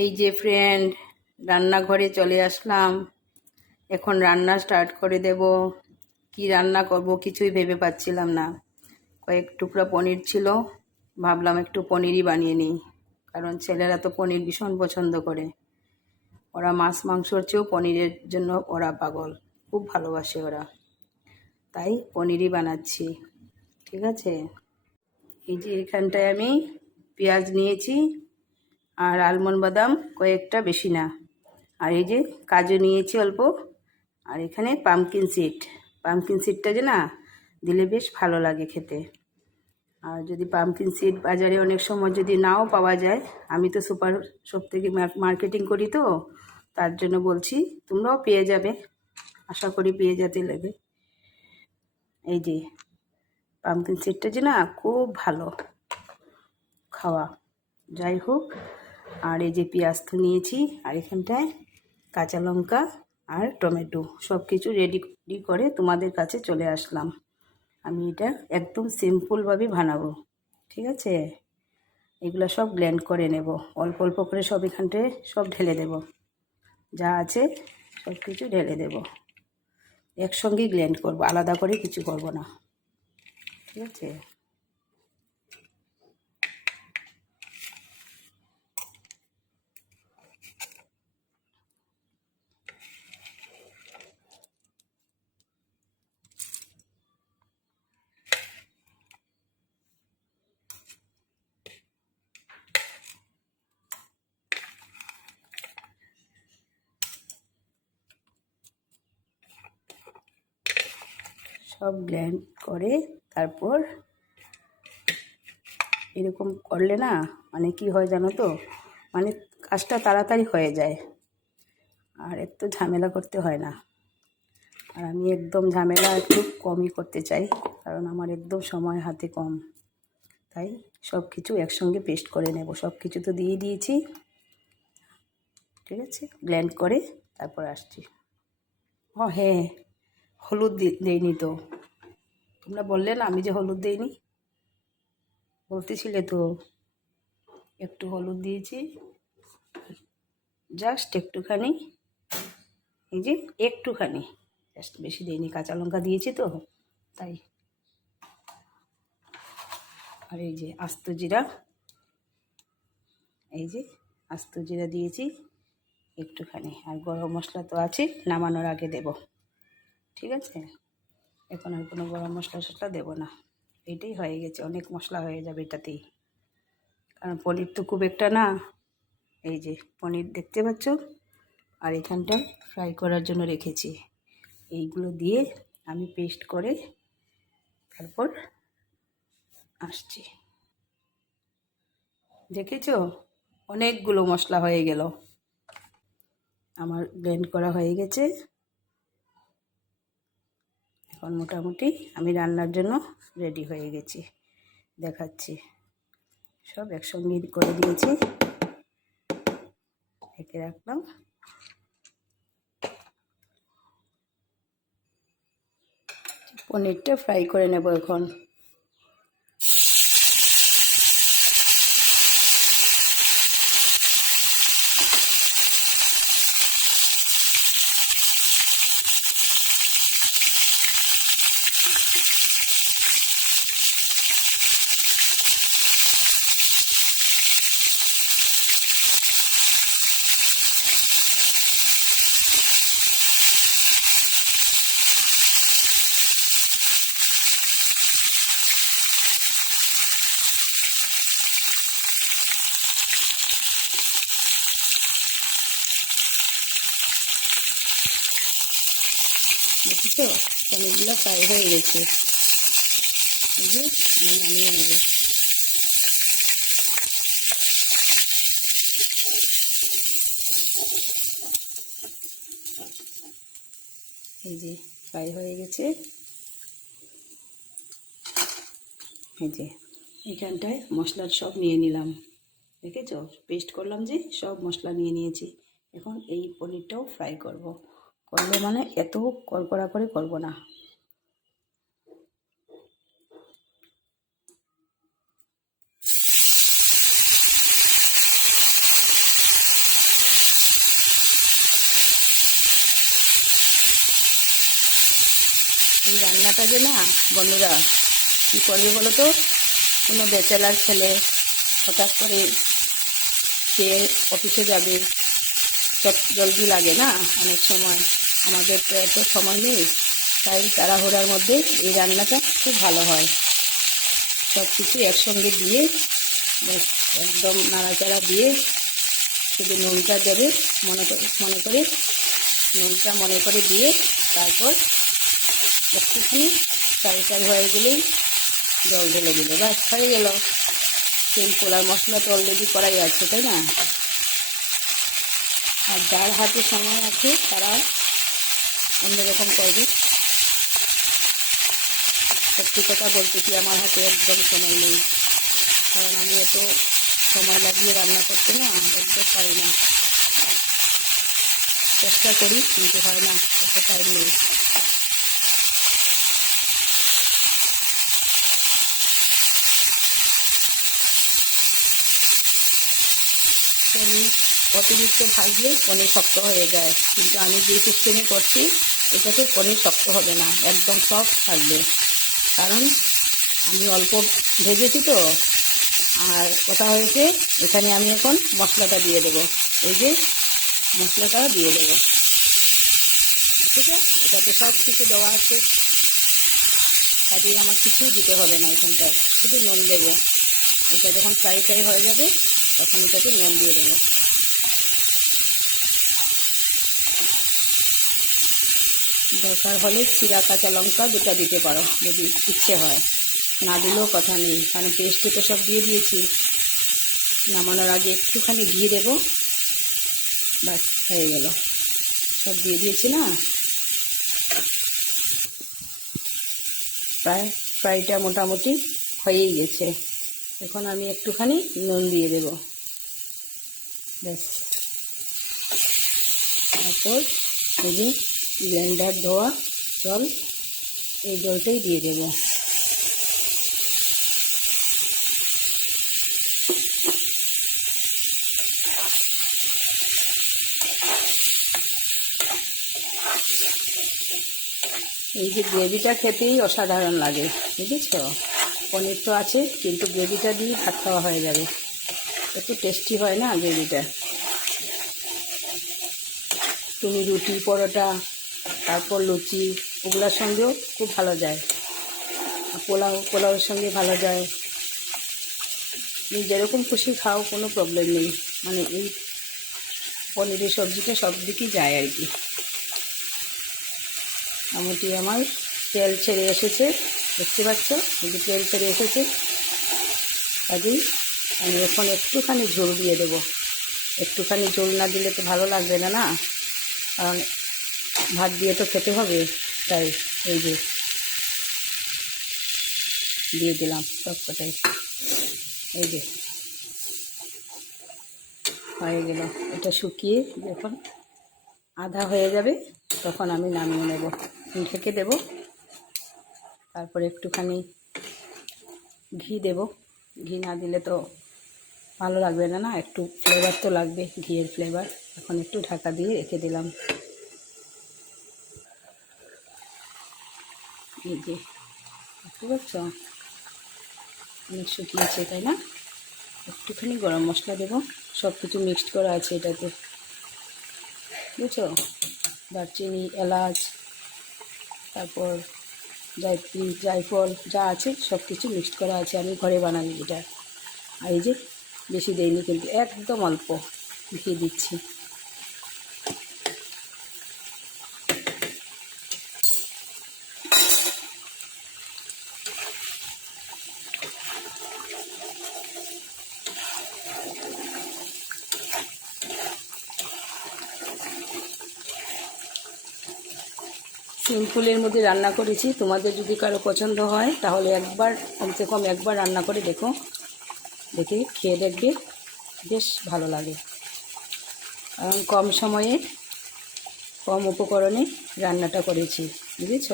এই যে ফ্রেন্ড, রান্নাঘরে চলে আসলাম। এখন রান্না স্টার্ট করে দেব। কি রান্না করব কিছুই ভেবে পাচ্ছিলাম না। কয়েক টুকরা পনির ছিল, ভাবলাম একটু পনিরই বানিয়ে নিই, কারণ ছেলেরা তো পনির ভীষণ পছন্দ করে। ওরা মাছ মাংসর চেয়েও পনিরের জন্য ওরা পাগল, খুব ভালোবাসে ওরা, তাই পনিরই বানাচ্ছি। ঠিক আছে, এই যে এখানটায় আমি পেঁয়াজ নিয়েছি, আর আলমন্ড বাদাম কয়েকটা, বেশি না। আর এই যে কাজু নিয়েছি অল্প। আর এখানে পামকিন সিডটা যে না দিলে বেশ ভালো লাগে খেতে। আর যদি পামকিন সিড বাজারে অনেক সময় যদি নাও পাওয়া যায়, আমি তো সুপার শপ থেকে মার্কেটিং করি, তো তার জন্য বলছি তোমরাও পেয়ে যাবে, আশা করি পেয়ে যেতে লাগে। এই যে পামকিন সিডটা যে না খুব ভালো খাওয়া, যাই হোক। আর এই যে পেঁয়াজ তো নিয়েছি, আর এখানটায় কাঁচা লঙ্কা আর টমেটো সব কিছু রেডি করে তোমাদের কাছে চলে আসলাম। আমি এটা একদম সিম্পলভাবে বানাবো, ঠিক আছে। এগুলো সব ব্লেন্ড করে নেব, অল্প অল্প করে সব এখানটায় সব ঢেলে দেব, যা আছে সব কিছু ঢেলে দেব। একসঙ্গেই ব্লেন্ড করব, আলাদা করে কিছু করব না, ঠিক আছে। সব ব্লেন্ড করে তারপর এরকম করলে না, মানে কি হয় জানো তো, মানে কাজটা তাড়াতাড়ি হয়ে যায়, আর একটু ঝামেলা করতে হয় না। আর আমি একদম ঝামেলা একটু কমই করতে চাই, কারণ আমার একদম সময় হাতে কম, তাই সব কিছু একসঙ্গে পেস্ট করে নেব। সব কিছু তো দিয়ে দিয়েছি, ঠিক আছে। ব্লেন্ড করে তারপর আসছি। ও হ্যাঁ, হলুদ দেইনি তো, তোমরা বললে না আমি যে হলুদ দেইনি, বলতেছিলে তো। একটু হলুদ দিয়েছি, জাস্ট একটুখানি, এই যে একটুখানি, জাস্ট, বেশি দিইনি, কাঁচা লঙ্কা দিয়েছি তো তাই। আর এই যে আস্ত জিরা, এই যে আস্ত জিরা দিয়েছি একটুখানি। আর গরম মশলা তো আছে, নামানোর আগে দেব, ঠিক আছে। এখন আর কোনো গরম মশলা টশলা দেবো না, এইটাই হয়ে গেছে, অনেক মশলা হয়ে যাবে এটাতেই, কারণ পনির তো খুব একটা না। এই যে পনির দেখতে পাচ্ছ, আর এখানটায় ফ্রাই করার জন্য রেখেছি। এইগুলো দিয়ে আমি পেস্ট করে তারপর আসছি। দেখেছো, অনেকগুলো মশলা হয়ে গেল, আমার ব্লেন্ড করা হয়ে গেছে। এখন মোটামুটি আমি রান্নার জন্য রেডি হয়ে গেছি, দেখাচ্ছি। সব একসঙ্গে করে দিয়েছি, ঢেকে রাখলাম। পনিরটা ফ্রাই করে নেব এখন। দেখেছো, পনিরগুলো ফ্রাই হয়ে গেছে, এই যে আমি নামিয়ে নেব। এই যে ফ্রাই হয়ে গেছে। এই যে এখানটায় মশলার সব নিয়ে নিলাম, দেখেছো, পেস্ট করলাম যে সব মশলা নিয়ে নিয়েছি। এখন এই পনিরটাও ফ্রাই করব, করবো মানে এত কড়কড়া করে করব না। এই রান্নাটা যে না বন্ধুরা, কী করবে বলো তো, কোনো ব্যাচেলার ছেলে হঠাৎ করে সে অফিসে যাবে, জলদি লাগে না অনেক সময়, আমাদের তো এত সময় নেই, তাই তাড়াহুড়ার মধ্যে এই রান্নাটা খুব ভালো হয়। সব কিছু একসঙ্গে দিয়ে একদম নাড়াচাড়া দিয়ে শুধু নুনটা দেবে মনে করে নুনটা মনে করে দিয়ে তারপর একটুখানি চারি হয়ে গেলেই জল ঢেলে দিলে ব্যাস হয়ে গেল। সিম্পল। আর মশলা তো অলরেডি করাই আছে, তাই না? আর যার হাতে সময় আছে তারা অন্যরকম করবে। সত্যি কথা বলতে কি, আমার হাতে একদম সময় নেই, কারণ আমি এত সময় লাগিয়ে রান্না করতে না একদম পারি না। চেষ্টা করি কিন্তু হয় না, এত টাইম নেই। পনির অতিরিক্ত ভাজলে পনির শক্ত হয়ে যায়, কিন্তু আমি যে সিস্টেমে করছি এটাতে পনির শক্ত হবে না, একদম সফট থাকবে। কারণ আমি অল্প ভেজেছি তো। আর কথা হয়েছে, এখানে আমি এখন মশলাটা দিয়ে দেবো। এই যে মশলাটা দিয়ে দেবো, ঠিক আছে? এটাতে সব কিছু দেওয়া আছে, কাজেই আমার কিছুই দিতে হবে না এখানটায়, শুধু নুন দেবো। এটা যখন ফ্রাই হয়ে যাবে তখন এটাতে নুন দিয়ে দেবো। দরকার হলে চিরা কাঁচা লঙ্কা দুটো দিতে পারো যদি ইচ্ছে হয়, না দিলেও কথা নেই, কারণ পেস্টে তো সব দিয়ে দিয়েছি। নামানোর আগে একটুখানি ঘি দেবো, ব্যাস হয়ে গেল। সব দিয়ে দিয়েছি না, প্রায় ফ্রাইটা মোটামুটি হয়েই গেছে। এখন আমি একটুখানি নুন দিয়ে দেব, ব্যাস। তারপর এই যে ব্লেন্ডার ধোয়া জল, এই জলটাই দিয়ে দেব। এই যে গ্রেভিটা খেতেই অসাধারণ লাগে, বুঝেছ? পনির তো আছে, কিন্তু গ্রেভিটা দিয়ে ভাত খাওয়া হয়ে যাবে, একটু টেস্টি হয় না গ্রেভিটা। তুমি রুটি, তারপর লুচি, ওগুলোর সঙ্গেও খুব ভালো যায়। পোলাওয়ের সঙ্গে ভালো যায়। তুমি যেরকম খুশি খাও, কোনো প্রবলেম নেই। মানে এই পনিরের সবজিটা সব দিকেই যায় আর কি। মোটামুটি আমার তেল ছেড়ে এসেছে, দেখতে পাচ্ছ? এই যে তেল ছেড়ে এসেছে, কাজেই আমি এখন একটুখানি ঝোল দিয়ে দেবো। একটুখানি ঝোল না দিলে তো ভালো লাগবে না, না? কারণ ভাত দিয়ে তো খেতে হবে, তাই এই যে দিয়ে দিলাম সব কটাই। এই যে হয়ে গেল। এটা শুকিয়ে যখন আধা হয়ে যাবে তখন আমি নামিয়ে নেব, ঢেকে দেব। তারপরে একটুখানি ঘি দেব, ঘি না দিলে তো ভালো লাগবে না, না? একটু ফ্লেভার তো লাগবে, ঘিয়ের ফ্লেভার। এখন একটু ঢাকা দিয়ে রেখে দিলাম। এই যে বুঝতে পারছো, অনেক শুকিয়েছে, তাই না? একটুখানি গরম মশলা দেবো, সব কিছু মিক্সড করা আছে এটাতে, বুঝছো? দারচিনি, এলাচ, তারপর জায়ফল যা আছে সব কিছু মিক্সড করা আছে, আমি ঘরে বানাই এটা। আর এই যে বেশি দেয়নি, কিন্তু একদম অল্প ঘি দিচ্ছি। সিম্পলের মধ্যে রান্না করেছি, তোমাদের যদি কারো পছন্দ হয় তাহলে একবার, কমসে কম একবার রান্না করে দেখো, দেখে খেয়ে দেখবে, বেশ ভালো লাগে। কারণ কম সময়ে কম উপকরণে রান্নাটা করেছি, বুঝেছ?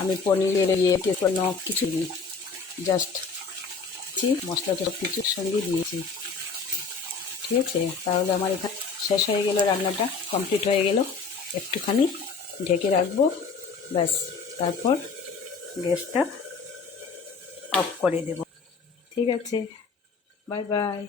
আমি পনিরের কিছু দিই, জাস্ট মশলাটা সব কিছুর সঙ্গে দিয়েছি, ঠিক আছে? তাহলে আমার এখানে শেষ হয়ে গেল, রান্নাটা কমপ্লিট হয়ে গেল। একটুখানি ঢেকে রাখবো, ব্যাস তারপর গ্যাসটা অফ করে দেব। ঠিক আছে, বাই বাই।